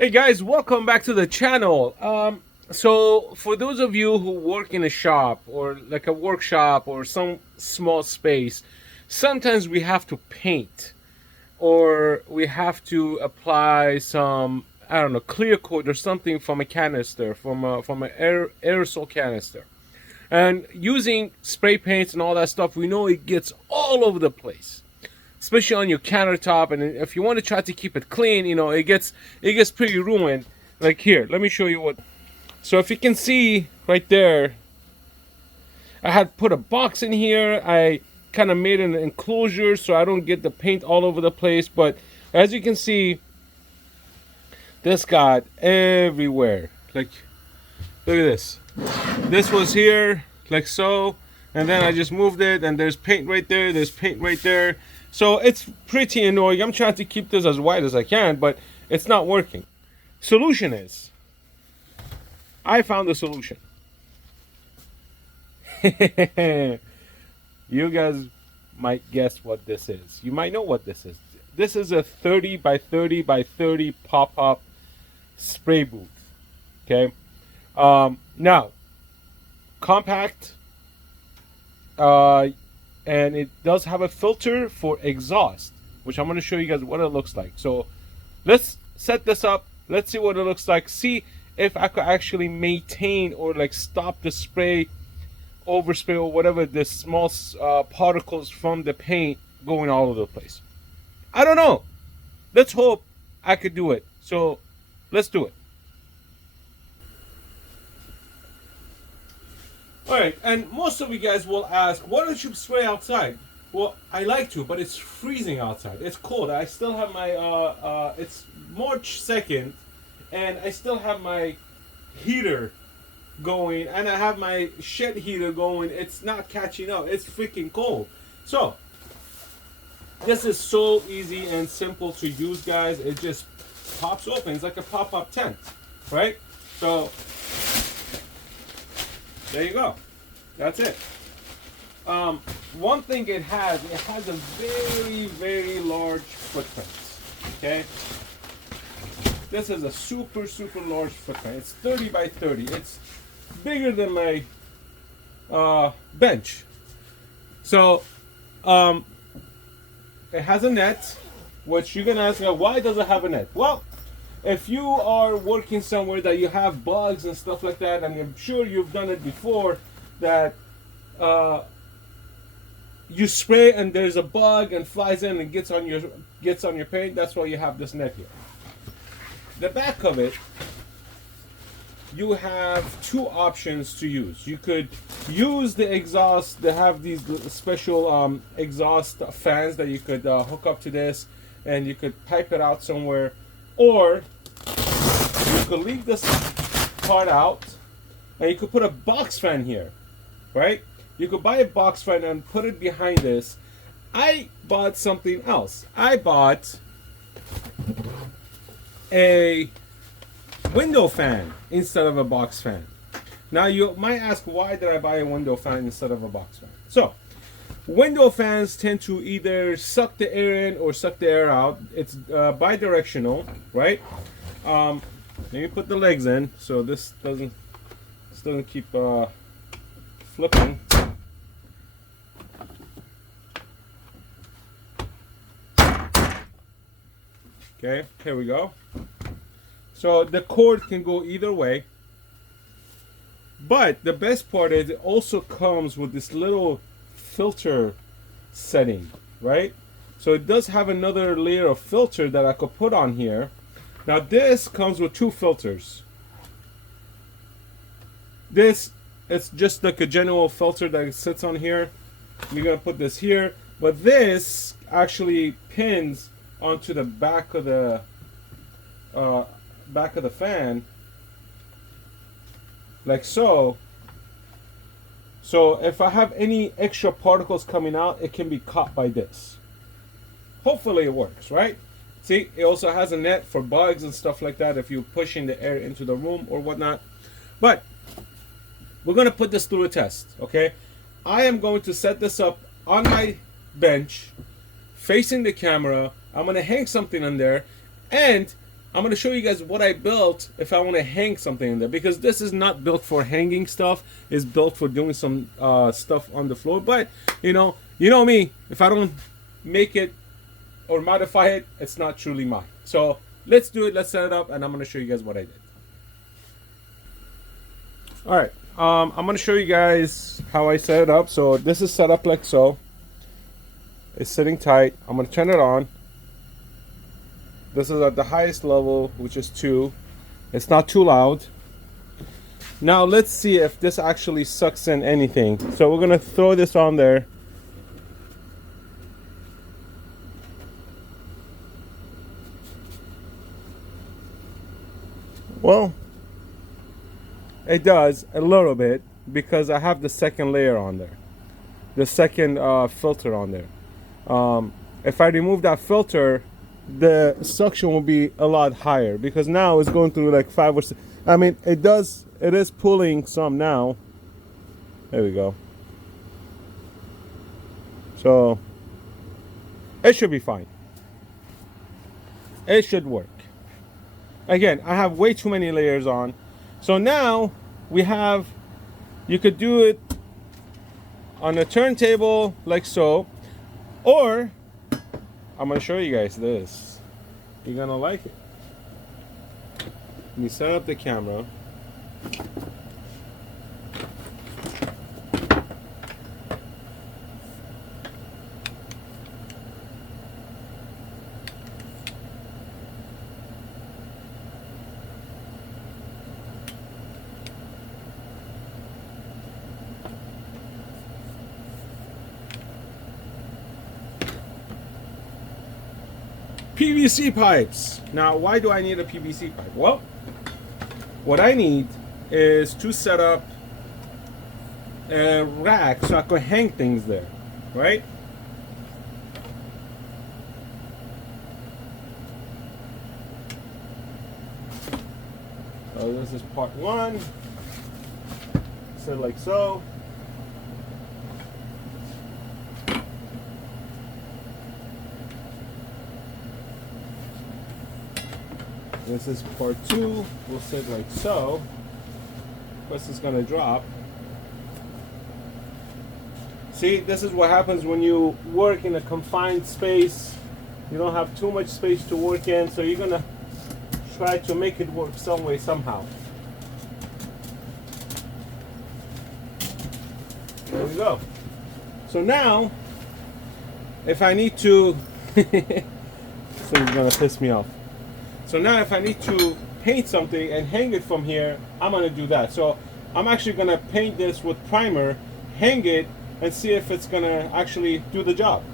Hey guys, welcome back to the channel. So for those of you who work in a shop or like a workshop or some small space, sometimes we have to paint or we have to apply some, I don't know, clear coat or something from a canister, from an aerosol canister. And using spray paints and all that stuff, we know it gets all over the place, especially on your countertop. And if you want to try to keep it clean, it gets pretty ruined. Like here, let me show you what. So if you can see right there, I had put a box in here. I kind of made an enclosure so I don't get the paint all over the place. But as you can see, this got everywhere. Like, look at this. This was here, like so. And then I just moved it, and there's paint right there. There's paint right there. So it's pretty annoying. I'm trying to keep this as white as I can, but it's not working. Solution is, I found a solution. You guys might guess what this is. You might know what this is. This is a 30 by 30 by 30 pop-up spray booth. Okay. Now, compact. And it does have a filter for exhaust, which I'm going to show you guys what it looks like. So let's set this up. Let's see what it looks like. See if I could actually maintain or like stop the spray, overspray or whatever, the small particles from the paint going all over the place. I don't know. Let's hope I could do it. So let's do it. Alright, and most of you guys will ask, why don't you spray outside? Well, I like to, but it's freezing outside. It's cold. I still have my, it's March 2nd, and I still have my heater going, and I have my shed heater going. It's not catching up. It's freaking cold. So, this is so easy and simple to use, guys. It just pops open. It's like a pop-up tent, right? So, there you go. That's it. One thing it has a very, very large footprint. Okay? This is a super, super large footprint. It's 30 by 30. It's bigger than my bench. So, it has a net, which you're going to ask, why does it have a net? Well, if you are working somewhere that you have bugs and stuff like that, and I'm sure you've done it before, that you spray and there's a bug and flies in and gets on your paint, that's why you have this net here. The back of it, you have two options to use. You could use the exhaust. They have these special exhaust fans that you could hook up to this, and you could pipe it out somewhere. Or you could leave this part out and you could put a box fan here, right? You could buy a box fan and put it behind this. I bought something else. I bought a window fan instead of a box fan. Now you might ask, why did I buy a window fan instead of a box fan? So, window fans tend to either suck the air in or suck the air out. It's bi-directional, right? Let me put the legs in so this doesn't keep flipping. Okay, here we go. So the cord can go either way. But the best part is it also comes with this little filter setting, right? So it does have another layer of filter that I could put on here. Now this comes with two filters. This, it's just like a general filter that sits on here. You're gonna put this here, but this actually pins onto the back of the fan, like so. So if I have any extra particles coming out, it can be caught by this. Hopefully it works, right? See, it also has a net for bugs and stuff like that if you're pushing the air into the room or whatnot. But we're going to put this through a test, okay? I am going to set this up on my bench, facing the camera. I'm going to hang something on there, and I'm going to show you guys what I built if I want to hang something in there, because this is not built for hanging stuff. It's built for doing some stuff on the floor. But you know me, if I don't make it or modify it, it's not truly mine. So let's do it. Let's set it up, and I'm going to show you guys what I did. All right, I'm going to show you guys how I set it up. So this is set up like so. It's sitting tight. I'm going to turn it on. This is at the highest level, which is 2. It's not too loud. Now let's see if this actually sucks in anything. So we're gonna throw this on there. Well, it does a little bit because I have the second layer on there, the second filter on there. If I remove that filter, the suction will be a lot higher, because now it's going through like 5 or 6. I mean, it is pulling some now. There we go. So it should be fine. It should work. Again, I have way too many layers on. So now we have, you could do it on a turntable like so, or I'm gonna show you guys this. You're gonna like it. Let me set up the camera. PVC pipes. Now, why do I need a PVC pipe? Well, what I need is to set up a rack so I can hang things there, right? So this is part 1. Set like so. This is part 2. We'll sit like so. This is gonna drop. See, this is what happens when you work in a confined space. You don't have too much space to work in, so you're gonna try to make it work some way, somehow. There we go. So now, if I need to, so it's gonna piss me off. So now if I need to paint something and hang it from here, I'm gonna do that. So I'm actually gonna paint this with primer, hang it, and see if it's gonna actually do the job.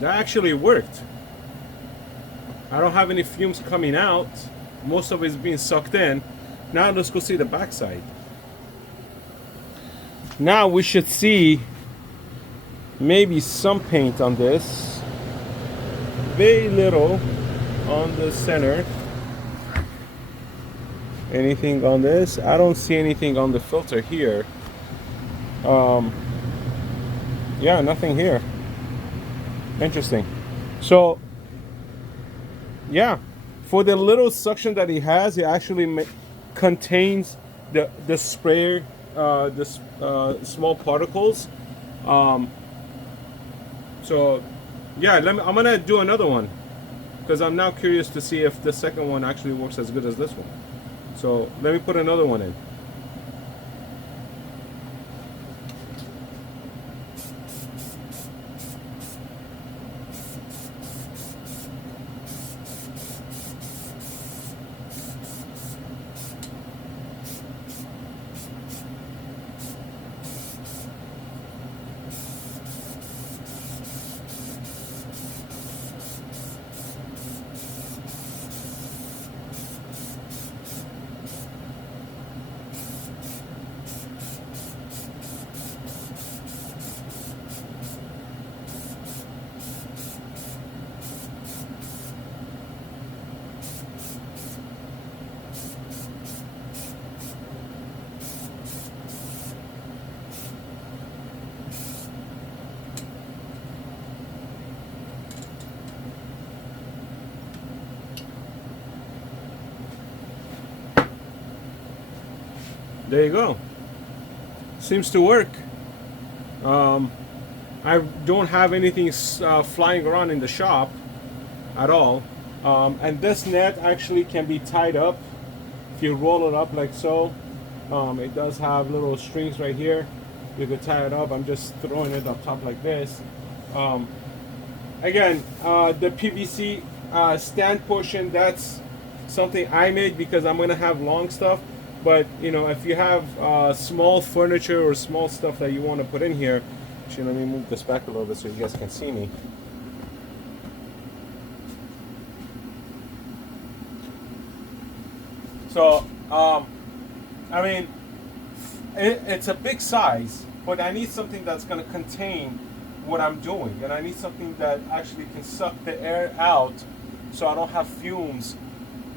That actually worked. I don't have any fumes coming out. Most of it is being sucked in. Now let's go see the backside. Now we should see maybe some paint on this. Very little on the center. Anything on this? I don't see anything on the filter here. Um, yeah, nothing here. Interesting. So yeah, for the little suction that he has, it actually contains the sprayer, small particles. Um, so yeah, I'm gonna do another one because I'm now curious to see if the second one actually works as good as this one. So let me put another one in. There you go. Seems to work. Um, I don't have anything flying around in the shop at all. And this net actually can be tied up if you roll it up like so. It does have little strings right here. You could tie it up. I'm just throwing it up top like this. Um, Again, the PVC stand portion, that's something I made because I'm gonna have long stuff. But you know, if you have small furniture or small stuff that you want to put in here, actually, let me move this back a little bit so you guys can see me. So, I mean, it's a big size, but I need something that's going to contain what I'm doing, and I need something that actually can suck the air out, so I don't have fumes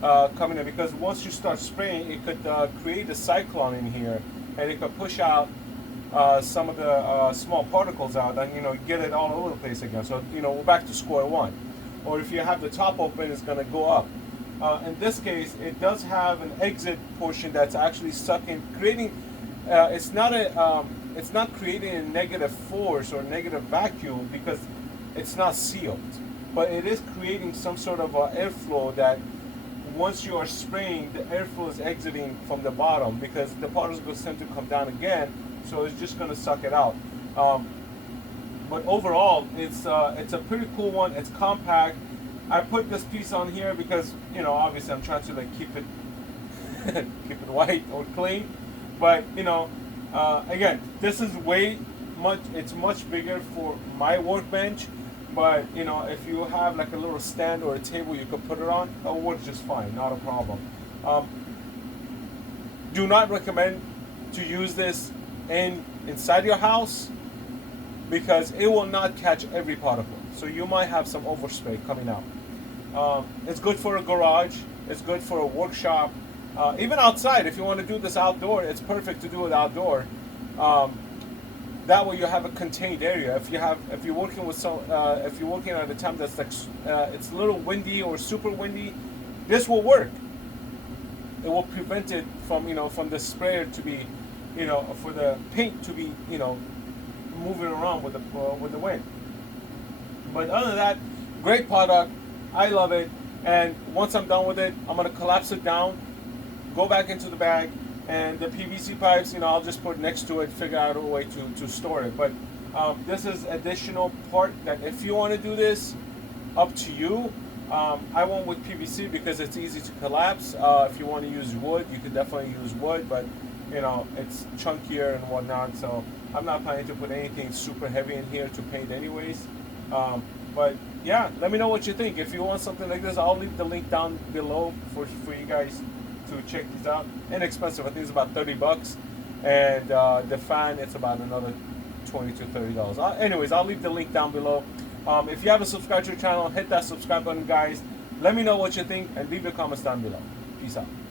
coming in. Because once you start spraying, it could create a cyclone in here, and it could push out some of the small particles out, and you know, get it all over the place again. So you know, we're back to square one. Or if you have the top open, it's going to go up. In this case, it does have an exit portion that's actually sucking, creating. It's not creating a negative force or negative vacuum because it's not sealed, but it is creating some sort of airflow that once you are spraying, the airflow is exiting from the bottom because the particles tend to come down again, so it's just going to suck it out. But overall, it's a pretty cool one. It's compact. I put this piece on here because, you know, obviously I'm trying to like keep it keep it white or clean. But you know, again, this is it's much bigger for my workbench. But you know, if you have like a little stand or a table you could put it on, it'll work just fine, not a problem. Um, do not recommend to use this inside your house because it will not catch every particle. So you might have some overspray coming out. It's good for a garage. It's good for a workshop. Even outside, if you want to do this outdoor, it's perfect to do it outdoor. That way you have a contained area. If you're working with if you're working at a time that's like it's a little windy or super windy, this will work. It will prevent it from from the sprayer to be, for the paint to be moving around with the wind. But other than that, great product. I love it. And once I'm done with it, I'm gonna collapse it down, go back into the bag, and the PVC pipes, I'll just put next to it, figure out a way to store it. But this is additional part that if you want to do this, up to you. I went with PVC because it's easy to collapse. If you want to use wood, you could definitely use wood, but it's chunkier and whatnot. So I'm not planning to put anything super heavy in here to paint anyways. But yeah, let me know what you think. If you want something like this, I'll leave the link down below for you guys to check this out. Inexpensive, I think it's about $30, and the fan it's about another $20 to $30. Anyways, I'll leave the link down below. If you haven't subscribed to the channel, hit that subscribe button, guys. Let me know what you think and leave your comments down below. Peace out.